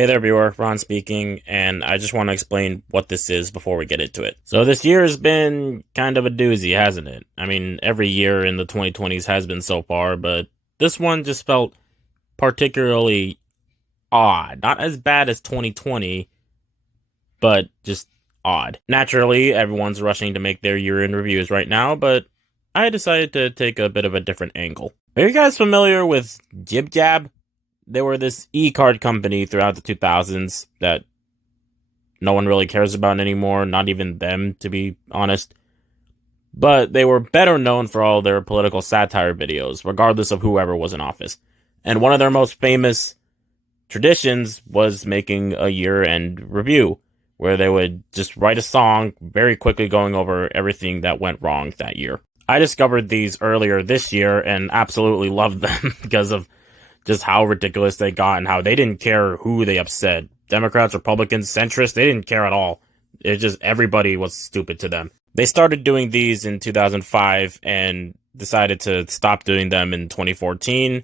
Hey there, viewer. Ron speaking, and I just want to explain what this is before we get into it. So this year has been kind of a doozy, hasn't it? I mean, every year in the 2020s has been so far, but this one just felt particularly odd. Not as bad as 2020, but just odd. Naturally, everyone's rushing to make their year-end reviews right now, but I decided to take a bit of a different angle. Are you guys familiar with JibJab? They were this e-card company throughout the 2000s that no one really cares about anymore, not even them, to be honest. But they were better known for all their political satire videos, regardless of whoever was in office. And one of their most famous traditions was making a year-end review, where they would just write a song, very quickly going over everything that went wrong that year. I discovered these earlier this year and absolutely loved them because of just how ridiculous they got and how they didn't care who they upset. Democrats, Republicans, centrists, they didn't care at all. It just, everybody was stupid to them. They started doing these in 2005 and decided to stop doing them in 2014.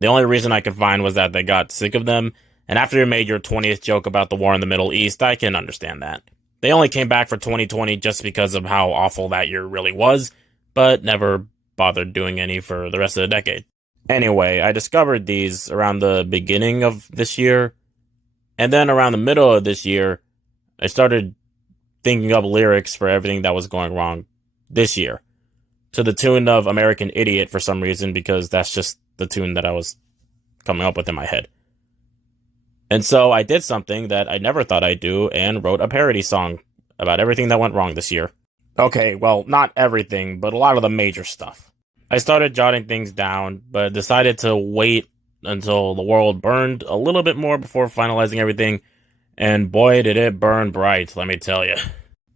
The only reason I could find was that they got sick of them. And after you made your 20th joke about the war in the Middle East, I can understand that. They only came back for 2020 just because of how awful that year really was, but never bothered doing any for the rest of the decade. Anyway, I discovered these around the beginning of this year, and then around the middle of this year, I started thinking up lyrics for everything that was going wrong this year, to the tune of American Idiot for some reason, because that's just the tune that I was coming up with in my head. And so I did something that I never thought I'd do, and wrote a parody song about everything that went wrong this year. Okay, well, not everything, but a lot of the major stuff. I started jotting things down, but decided to wait until the world burned a little bit more before finalizing everything, and boy did it burn bright, let me tell you.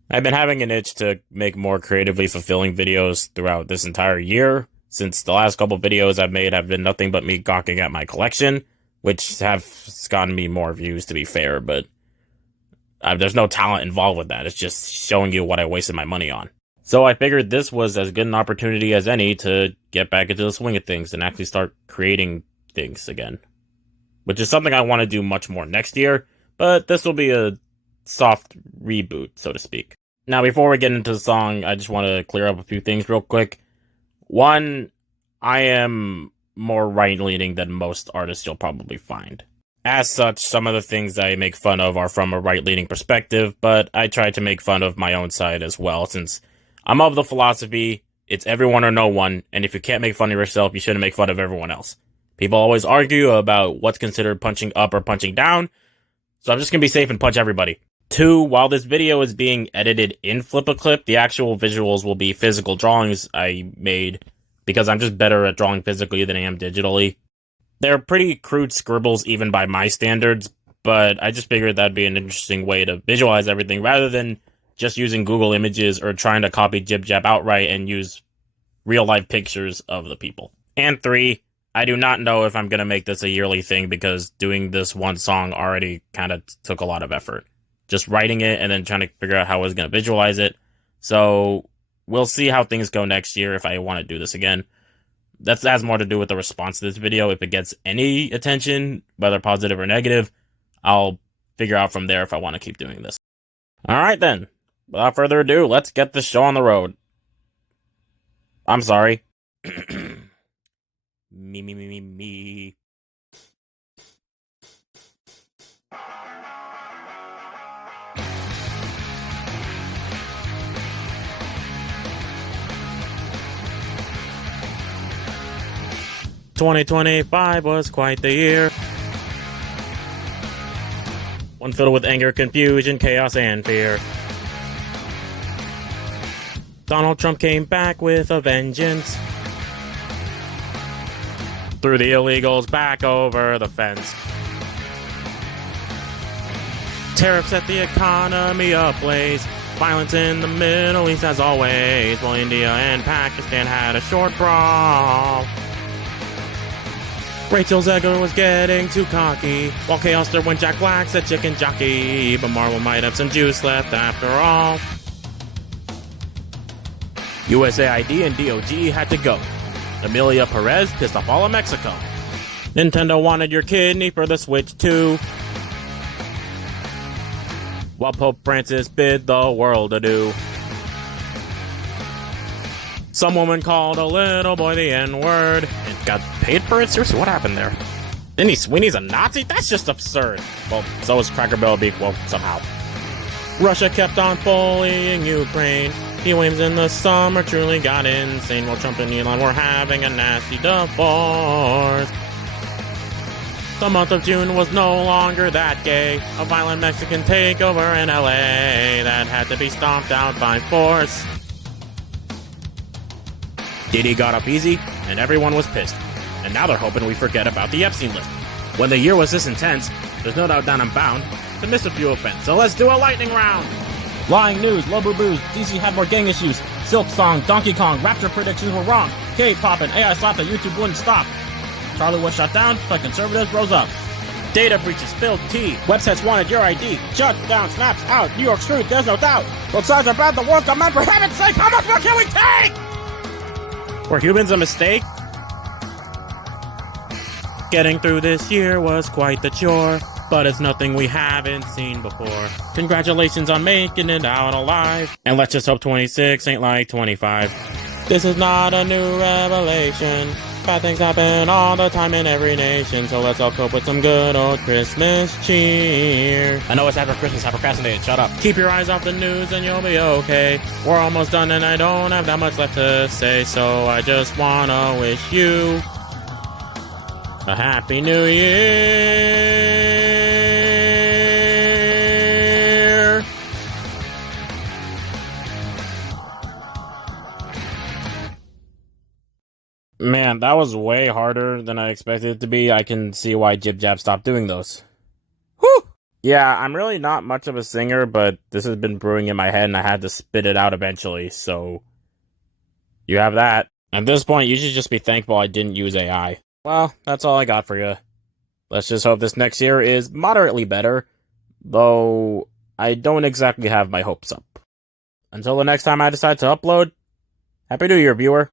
I've been having an itch to make more creatively fulfilling videos throughout this entire year, since the last couple videos I've made have been nothing but me gawking at my collection, which have gotten me more views to be fair, but there's no talent involved with that, it's just showing you what I wasted my money on. So I figured this was as good an opportunity as any to get back into the swing of things and actually start creating things again. Which is something I want to do much more next year, but this will be a soft reboot, so to speak. Now, before we get into the song, I just want to clear up a few things real quick. One, I am more right-leaning than most artists you'll probably find. As such, some of the things I make fun of are from a right-leaning perspective, but I try to make fun of my own side as well, since I'm of the philosophy, it's everyone or no one, and if you can't make fun of yourself, you shouldn't make fun of everyone else. People always argue about what's considered punching up or punching down, so I'm just gonna be safe and punch everybody. Two, while this video is being edited in Flip-A-Clip, the actual visuals will be physical drawings I made, because I'm just better at drawing physically than I am digitally. They're pretty crude scribbles even by my standards, but I just figured that'd be an interesting way to visualize everything, rather than just using Google Images or trying to copy JibJab outright and use real-life pictures of the people. And three, I do not know if I'm going to make this a yearly thing because doing this one song already kind of took a lot of effort. Just writing it and then trying to figure out how I was going to visualize it. So we'll see how things go next year if I want to do this again. That has more to do with the response to this video. If it gets any attention, whether positive or negative, I'll figure out from there if I want to keep doing this. Alright then. Without further ado, let's get this show on the road. I'm sorry. Me. 2025 was quite the year. One filled with anger, confusion, chaos, and fear. Donald Trump came back with a vengeance. Threw the illegals back over the fence. Tariffs set the economy ablaze. Violence in the Middle East as always, while India and Pakistan had a short brawl. Rachel Zegler was getting too cocky, while Chaos stirred when Jack Black said chicken jockey, but Marvel might have some juice left after all. USAID and DOG had to go. Amelia Perez pissed off all of Mexico. Nintendo wanted your kidney for the Switch too. while Pope Francis bid the world adieu. Some woman called a little boy the N-word and got paid for it? Seriously, what happened there? Sydney Sweeney's a Nazi? That's just absurd. Well, so is Cracker Barrel Beak, well, somehow. Russia kept on bullying Ukraine. Heat waves in the summer truly got insane, while Trump and Elon were having a nasty divorce. The month of June was no longer that gay. A violent Mexican takeover in LA that had to be stomped out by force. Diddy got up easy, and everyone was pissed. And now they're hoping we forget about the Epstein list. When the year was this intense, there's no doubt that I'm bound to miss a few events, so let's do a lightning round! Lying news, low boo-boos, DC had more gang issues, Silk Song, Donkey Kong, Rapture predictions were wrong, K-pop and AI slap that YouTube wouldn't stop. Charlie was shut down, but conservatives rose up. Data breaches spilled tea, websites wanted your ID, shut down, snaps out, New York screwed, there's no doubt. Both sides are bad, the war's got men, for heaven's sake, how much more can we take? Were humans a mistake? Getting through this year was quite the chore, but it's nothing we haven't seen before. Congratulations on making it out alive, and let's just hope 26 ain't like 25. This is not a new revelation. Bad things happen all the time in every nation, so let's all cope with some good old Christmas cheer. I know it's after Christmas, I procrastinated, shut up. Keep your eyes off the news and you'll be okay. We're almost done and I don't have that much left to say, so I just wanna wish you a Happy New Year! Man, that was way harder than I expected it to be. I can see why JibJab stopped doing those. Whew! Yeah, I'm really not much of a singer, but this has been brewing in my head and I had to spit it out eventually, so you have that. At this point, you should just be thankful I didn't use AI. Well, that's all I got for you. Let's just hope this next year is moderately better, though I don't exactly have my hopes up. Until the next time I decide to upload, Happy New Year, viewer.